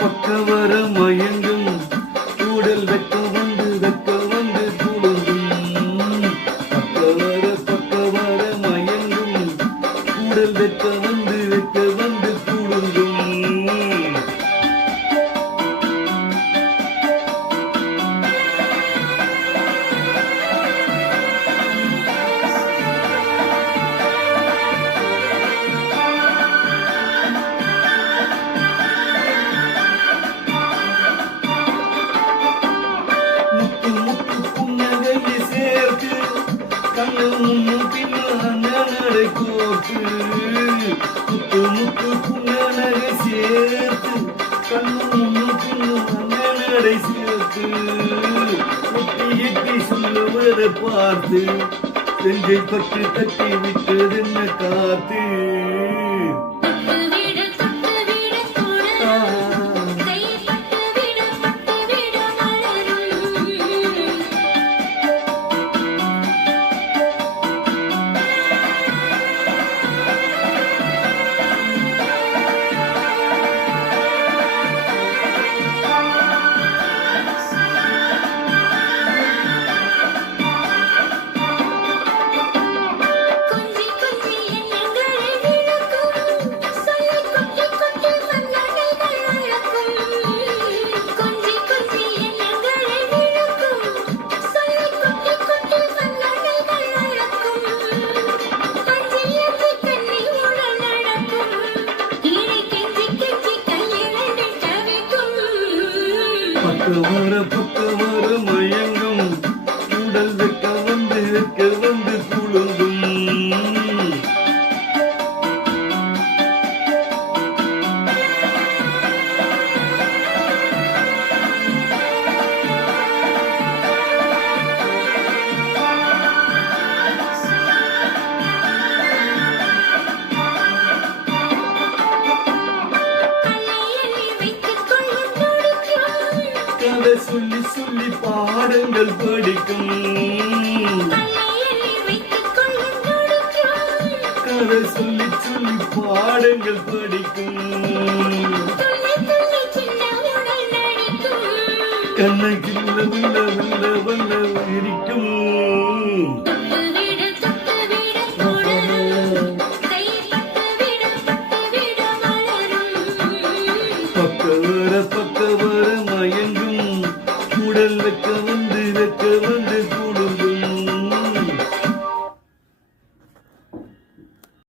பக்கவர மயங்கும் கூடல் வெக்க வந்து கூடுங்கும். பக்கவர மயங்கும் கூடல் வெக்க வந்து கூடுங்கும். கண்ணு முன்னு பின்ன நடை கோர்த்து முத்து புன்னகை சேர்த்து கண்ணு முன்னு பின்ன நடை சேர்த்து எட்டி சொல்லுவதை பார்த்து செஞ்சை பற்றி தட்டி விட்டது என்ன காத்து. பக்கவர மயங்கும் கூடல் வெக்க வந்து கூடுங்கும். சொல்லி சொல்லி பாடங்கள் படிக்கும். கதை சொல்லி சொல்லி பாடங்கள் படிக்கும். கண்ணை கிள்ள வல்ல இருக்கும். பக்கவர மயங்கும் கூடல் வெக்க வந்து